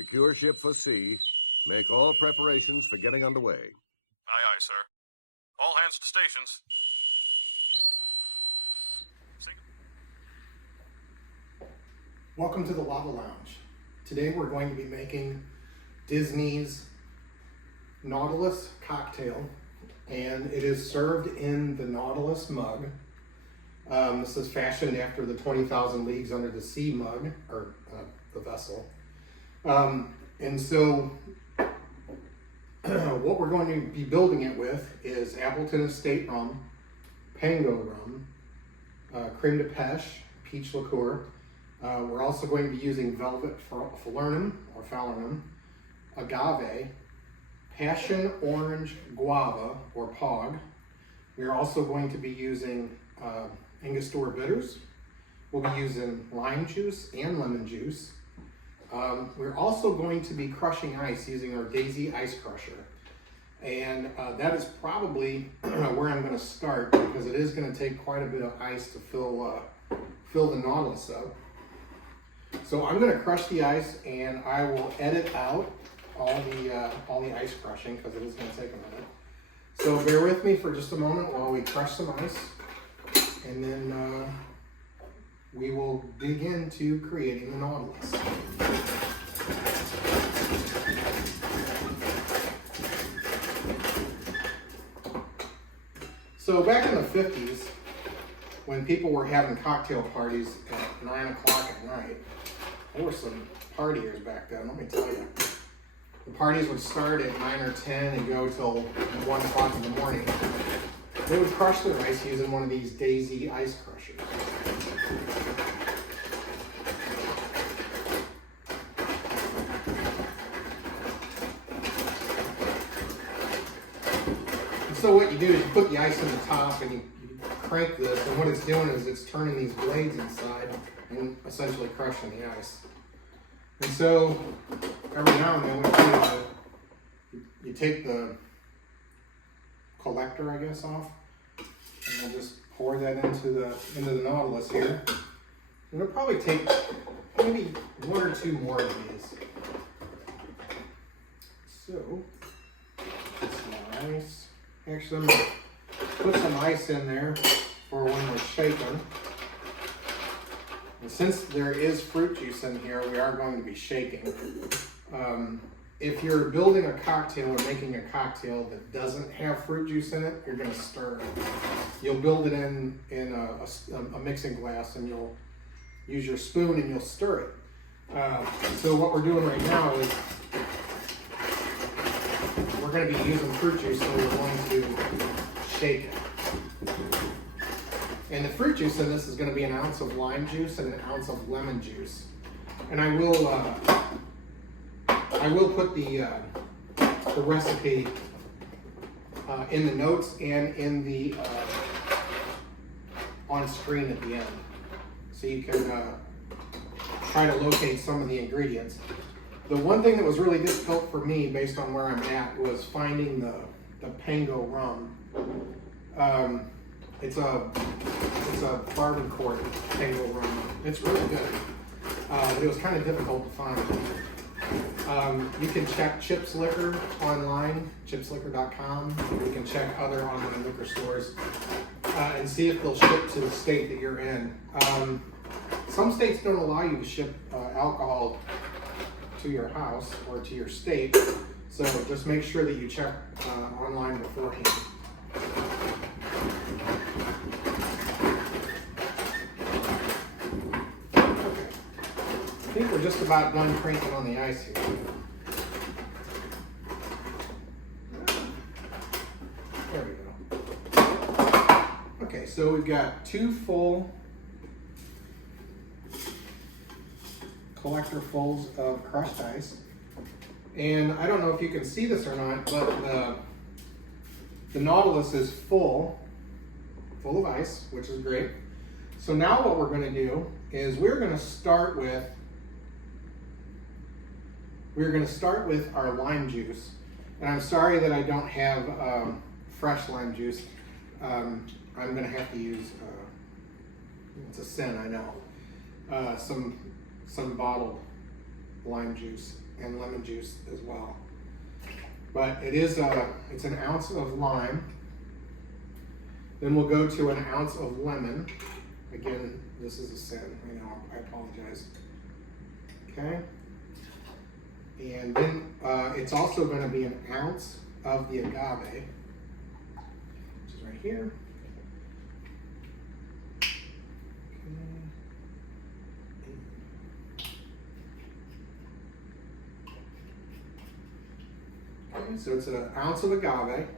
Secure ship for sea. Make all preparations for getting underway. Aye, aye, sir. All hands to stations. Welcome to the Lava Lounge. Today we're going to be making Disney's Nautilus Cocktail, and it is served in the Nautilus mug. This is fashioned after the 20,000 Leagues Under the Sea mug, or the vessel. And so what we're going to be building it with is Appleton Estate Rum, Pango Rum, Creme de Peche, peach liqueur. We're also going to be using Velvet Falernum, or Falernum, Agave, Passion-Orange-Guava, or POG. We're also going to be using Angostura bitters. We'll be using lime juice and lemon juice. We're also going to be crushing ice using our Daisy Ice Crusher. And that is probably where I'm going to start, because it is going to take quite a bit of ice to fill the Nautilus up. So I'm going to crush the ice, and I will edit out all the ice crushing, because it is going to take a minute. So bear with me for just a moment while we crush some ice, and then we will dig into creating the Nautilus. So back in the 50s, when people were having cocktail parties at 9 o'clock at night, there were some partiers back then, let me tell you. The parties would start at 9 or 10 and go till 1 o'clock in the morning. They would crush their ice using one of these Daisy Ice Crushers. And so what you do is you put the ice on the top and you crank this, and what it's doing is it's turning these blades inside and essentially crushing the ice. And so every now and then what you take the collector, I guess, off, and I'll just pour that into the Nautilus here. And it'll probably take maybe 1 or 2 more of these. So, put some ice. Actually, I'm going to put some ice in there for when we're shaking. And since there is fruit juice in here, we are going to be shaking. If you're building a cocktail or making a cocktail that doesn't have fruit juice in it, you're going to stir it. You'll build it in a mixing glass, and you'll use your spoon and you'll stir it. So what we're doing right now is we're going to be using fruit juice, so we're going to shake it. And the fruit juice in this is going to be 1 ounce of lime juice and 1 ounce of lemon juice. And I will put the recipe in the notes and in the on screen at the end, so you can try to locate some of the ingredients. The one thing that was really difficult for me, based on where I'm at, was finding the Pango rum. It's a Barbancourt Pango rum. It's really good, but it was kind of difficult to find. You can check Chips Liquor online, chipsliquor.com. You can check other online liquor stores and see if they'll ship to the state that you're in. Some states don't allow you to ship alcohol to your house or to your state, so just make sure that you check online beforehand. I think we're just about done cranking on the ice here. There we go. Okay, so we've got 2 full collector fulls of crushed ice. And I don't know if you can see this or not, but the Nautilus is full of ice, which is great. So now what we're going to do is we're going to start with our lime juice. And I'm sorry that I don't have fresh lime juice. I'm going to have to use, it's a sin, I know, some bottled lime juice. and lemon juice as well. But it's an ounce of lime. Then we'll go to an ounce of lemon. Again, this is a sin, I know, I apologize. Okay. And then it's also going to be an ounce of the agave, which is right here. Okay, so it's an ounce of agave,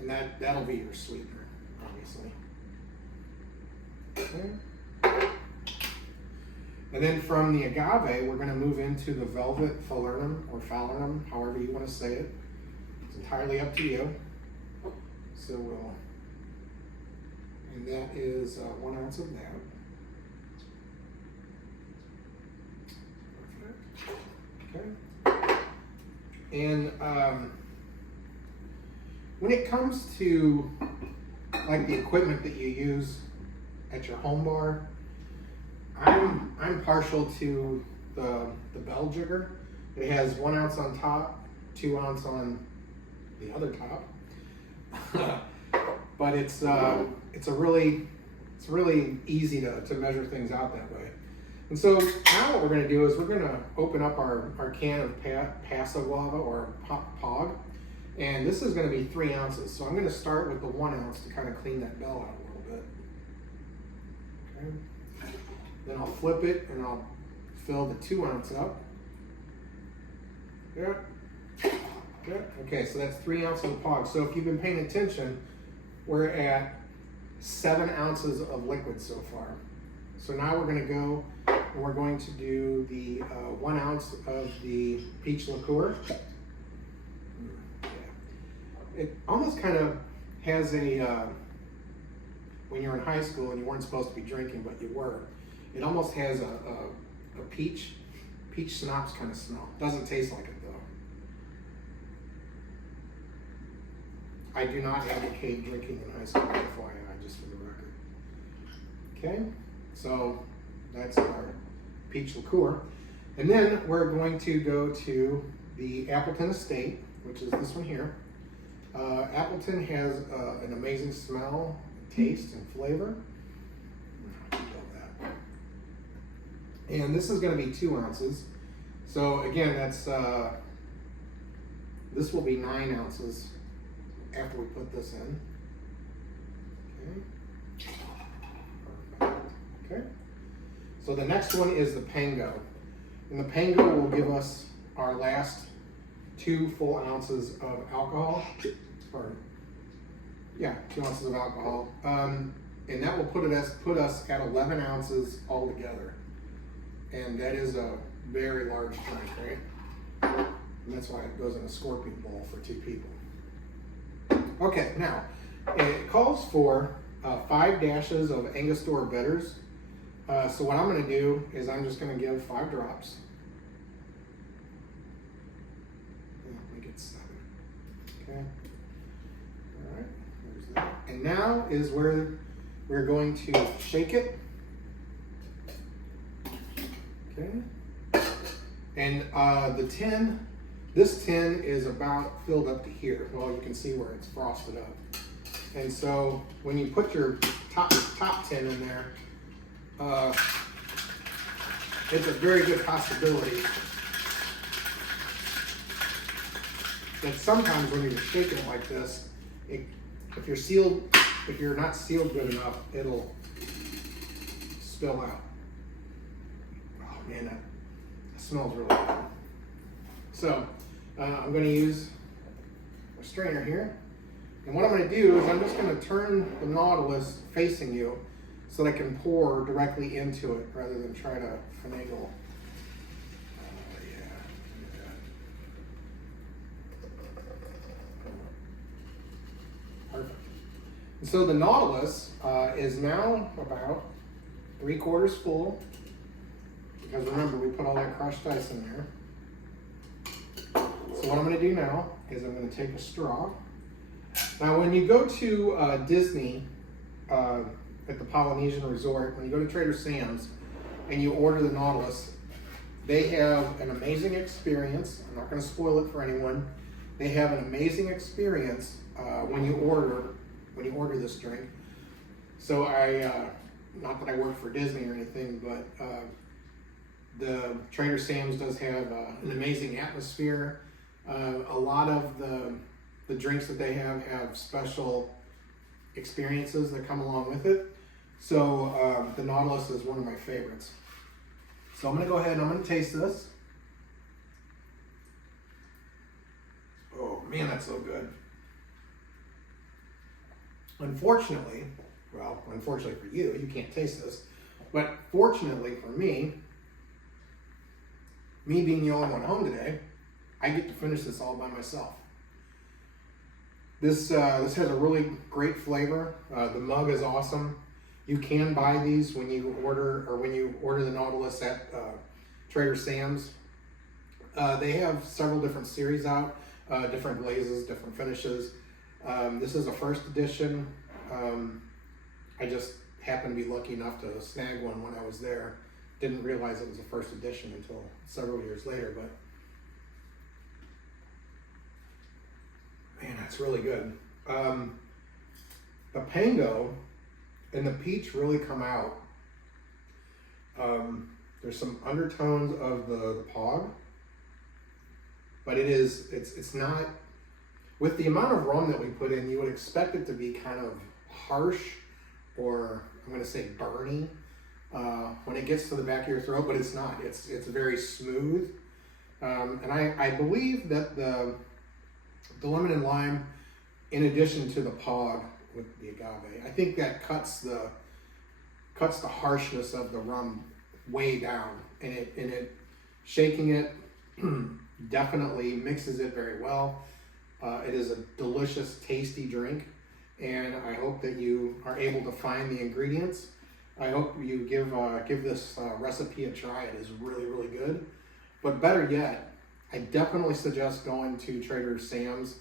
and that'll be your sweetener, obviously. Okay. And then from the agave, we're going to move into the velvet falernum or falernum, however you want to say it. It's entirely up to you. So and that is 1 ounce of that. Perfect. Okay. And when it comes to like the equipment that you use at your home bar, I'm partial to the bell jigger. It has 1 ounce on top, 2 ounce on the other top. But it's really easy to measure things out that way. And so now what we're going to do is we're going to open up our can of Passion-Orange-Guava or POG, and this is going to be 3 ounces. So I'm going to start with the 1 ounce to kind of clean that bell out a little bit. Okay. Then I'll flip it and I'll fill the 2 ounce up. Yeah. Okay, so that's 3 ounces of POG. So if you've been paying attention, we're at 7 ounces of liquid so far. So now we're going to go and we're going to do the 1 ounce of the peach liqueur. It almost kind of has a, when you're in high school and you weren't supposed to be drinking, but you were, it almost has a peach schnapps kind of smell. Doesn't taste like it though. I do not advocate drinking in high school, FYI, just for the record. Okay, so that's our peach liqueur. And then we're going to go to the Appleton Estate, which is this one here. Appleton has an amazing smell, taste, and flavor. And this is going to be 2 ounces. So again, that's this will be 9 ounces after we put this in. Okay. Okay. So the next one is the Pango. And the Pango will give us our last 2 full ounces of alcohol. Or, yeah, 2 ounces of alcohol. And that will put us at 11 ounces altogether. And that is a very large drink, right? And that's why it goes in a scorpion bowl for 2 people. Okay, now, it calls for 5 dashes of Angostura bitters. So what I'm going to do is I'm just going to give 5 drops. Make it 7. Okay. All right, there's that. And now is where we're going to shake it. Okay. And this tin is about filled up to here. Well, you can see where it's frosted up. And so when you put your top tin in there, it's a very good possibility that sometimes when you're shaking it like this, if you're not sealed good enough, it'll spill out. Oh man, that smells really good. So I'm going to use a strainer here, and what I'm going to do is I'm just going to turn the Nautilus facing you so that I can pour directly into it rather than try to finagle. Perfect. And so the Nautilus is now about 3/4 full, because remember we put all that crushed ice in there. So what I'm going to do now is I'm going to take a straw. Now when you go to Disney at the Polynesian Resort, when you go to Trader Sam's and you order the Nautilus, They have an amazing experience. I'm not going to spoil it for anyone. They have an amazing experience when you order this drink. So not that I work for Disney or anything, but the Trader Sam's does have an amazing atmosphere. A lot of the drinks that they have special experiences that come along with it. So the Nautilus is one of my favorites. So I'm going to go ahead and I'm going to taste this. Oh man, that's so good. Unfortunately for you, you can't taste this. But fortunately for me being the only one home today, I get to finish this all by myself. This has a really great flavor. The mug is awesome. You can buy these when you order the Nautilus at Trader Sam's. They have several different series out, different glazes, different finishes. This is a first edition. I just happened to be lucky enough to snag one when I was there. Didn't realize it was a first edition until several years later, but man, that's really good. The Pango and the peach really come out. There's some undertones of the Pog, but it's not, with the amount of rum that we put in, you would expect it to be kind of harsh, or I'm going to say burny, when it gets to the back of your throat, but it's not. It's very smooth. And I believe that the lemon and lime, in addition to the Pog with the Agave, I think that cuts the harshness of the rum way down, and it shaking it definitely mixes it very well. It is a delicious, tasty drink, and I hope that you are able to find the ingredients. I hope you give this recipe a try. It is really, really good. But better yet, I definitely suggest going to Trader Sam's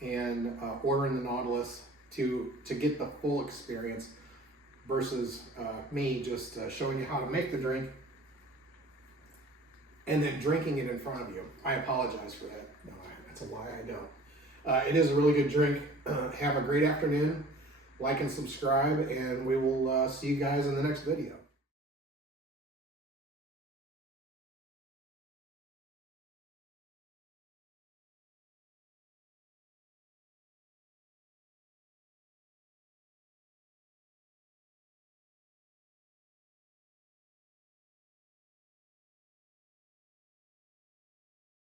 and ordering the Nautilus to get the full experience versus me just showing you how to make the drink and then drinking it in front of you. I apologize for that. No, that's a lie. I don't. It is a really good drink. Have a great afternoon. Like and subscribe, and we will see you guys in the next video.